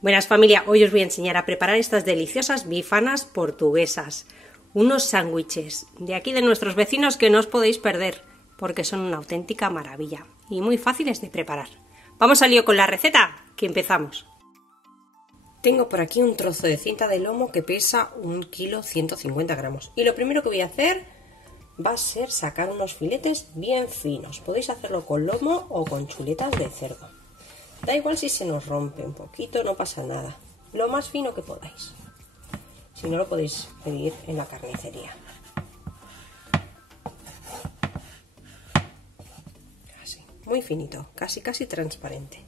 Buenas familia, hoy os voy a enseñar a preparar estas deliciosas bifanas portuguesas, unos sándwiches de aquí de nuestros vecinos que no os podéis perder porque son una auténtica maravilla y muy fáciles de preparar. Vamos al lío con la receta, que empezamos. Tengo por aquí un trozo de cinta de lomo que pesa 1 kilo 150 gramos y lo primero que voy a hacer va a ser sacar unos filetes bien finos. Podéis hacerlo con lomo o con chuletas de cerdo. Da igual si se nos rompe un poquito, no pasa nada. Lo más fino que podáis. Si no, lo podéis pedir en la carnicería. Así, muy finito, casi transparente.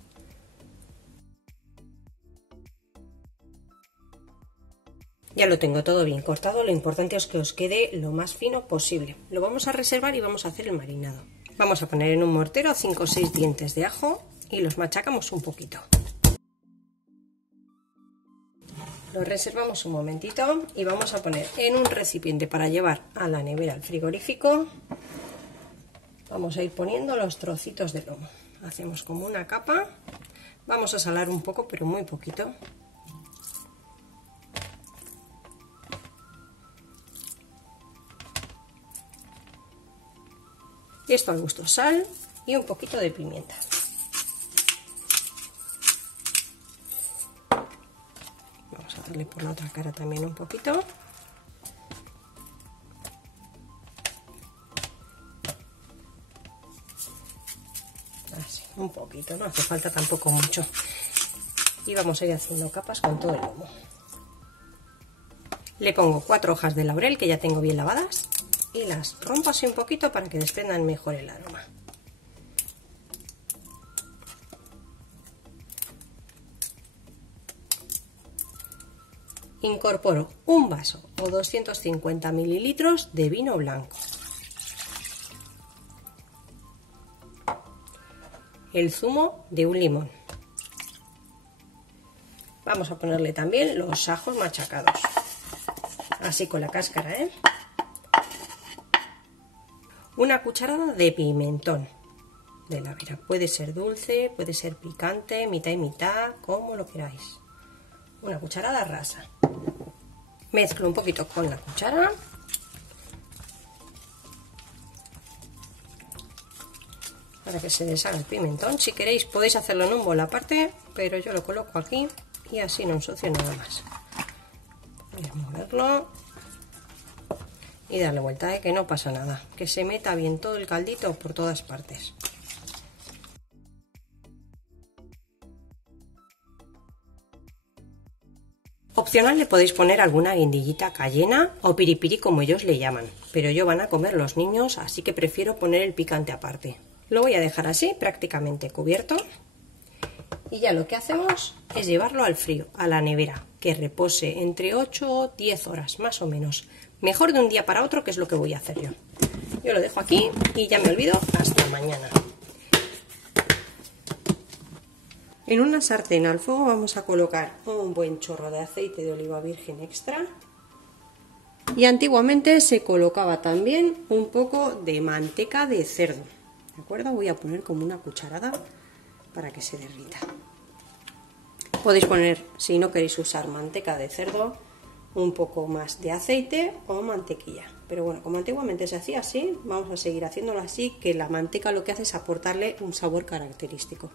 Ya lo tengo todo bien cortado, lo importante es que os quede lo más fino posible. Lo vamos a reservar y vamos a hacer el marinado. Vamos a poner en un mortero 5 o 6 dientes de ajo y los machacamos un poquito. Los reservamos un momentito y vamos a poner en un recipiente para llevar a la nevera, al frigorífico. Vamos a ir poniendo los trocitos de lomo. Hacemos como una capa. Vamos a salar un poco, pero muy poquito. Y esto al gusto, sal y un poquito de pimienta. Vamos a darle por la otra cara también un poquito. Así, un poquito, no hace falta tampoco mucho. Y vamos a ir haciendo capas con todo el lomo. Le pongo 4 hojas de laurel que ya tengo bien lavadas. Y las rompo así un poquito para que desprendan mejor el aroma. Incorporo un vaso o 250 mililitros de vino blanco. El zumo de un limón. Vamos a ponerle también los ajos machacados. Así con la cáscara, ¿eh? Una cucharada de pimentón de la vera. Puede ser dulce, puede ser picante, mitad y mitad, como lo queráis. Una cucharada rasa. Mezclo un poquito con la cuchara. Para que se deshaga el pimentón. Si queréis podéis hacerlo en un bol aparte, pero yo lo coloco aquí y así no ensucio nada más. Voy a moverlo. Y darle vuelta, que no pasa nada, que se meta bien todo el caldito por todas partes. Opcional le podéis poner alguna guindillita cayena o piripiri como ellos le llaman, pero ellos van a comer los niños, así que prefiero poner el picante aparte. Lo voy a dejar así, prácticamente cubierto. Y ya lo que hacemos es llevarlo al frío, a la nevera, que repose entre 8 o 10 horas, más o menos. Mejor de un día para otro, que es lo que voy a hacer yo. Yo lo dejo aquí y ya me olvido hasta mañana. En una sartén al fuego vamos a colocar un buen chorro de aceite de oliva virgen extra. Y antiguamente se colocaba también un poco de manteca de cerdo. ¿De acuerdo? Voy a poner como una cucharada para que se derrita. Podéis poner, si no queréis usar manteca de cerdo, un poco más de aceite o mantequilla, pero bueno, como antiguamente se hacía así, vamos a seguir haciéndolo así, que la manteca lo que hace es aportarle un sabor característico.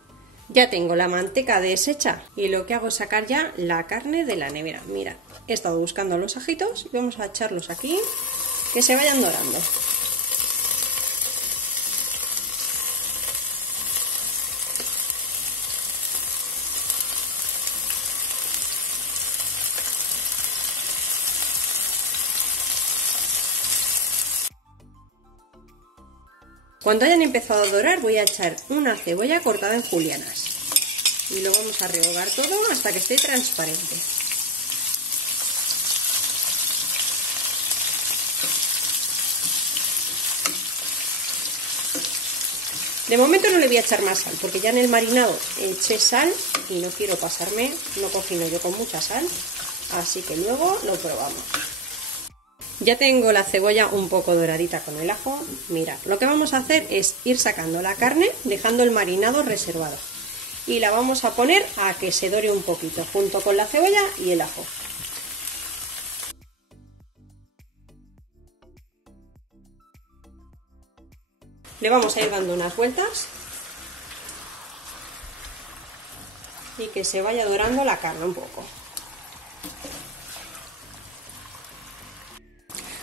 Ya tengo la manteca deshecha y lo que hago es sacar ya la carne de la nevera. Mira, he estado buscando los ajitos y vamos a echarlos aquí, que se vayan dorando. Cuando hayan empezado a dorar voy a echar una cebolla cortada en julianas y lo vamos a rehogar todo hasta que esté transparente. De momento no le voy a echar más sal porque ya en el marinado eché sal y no quiero pasarme, no cocino yo con mucha sal, así que luego lo probamos. Ya tengo la cebolla un poco doradita con el ajo. Mirad, lo que vamos a hacer es ir sacando la carne, dejando el marinado reservado. y la vamos a poner a que se dore un poquito, junto con la cebolla y el ajo. Le vamos a ir dando unas vueltas y que se vaya dorando la carne un poco.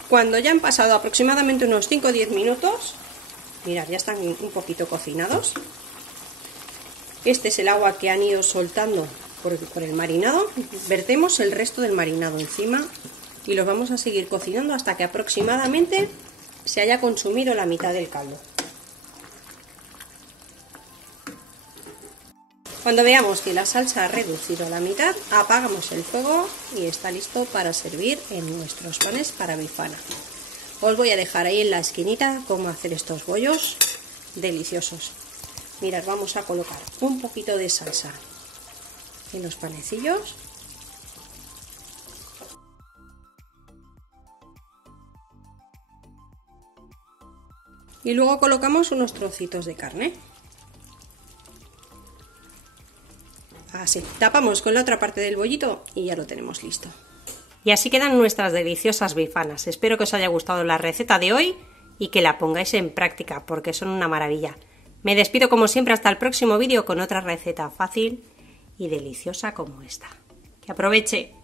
Cuando ya han pasado aproximadamente unos 5 o 10 minutos, mirad, ya están un poquito cocinados. Este es el agua que han ido soltando por el marinado. Vertemos el resto del marinado encima y los vamos a seguir cocinando hasta que aproximadamente se haya consumido la mitad del caldo. Cuando veamos que la salsa ha reducido a la mitad, apagamos el fuego y está listo para servir en nuestros panes para bifana. Os voy a dejar ahí en la esquinita cómo hacer estos bollos deliciosos. Mirad, vamos a colocar un poquito de salsa en los panecillos. Y luego colocamos unos trocitos de carne. Así, tapamos con la otra parte del bollito y ya lo tenemos listo. Y así quedan nuestras deliciosas bifanas. Espero que os haya gustado la receta de hoy y que la pongáis en práctica porque son una maravilla. Me despido como siempre hasta el próximo vídeo con otra receta fácil y deliciosa como esta. ¡Que aproveche!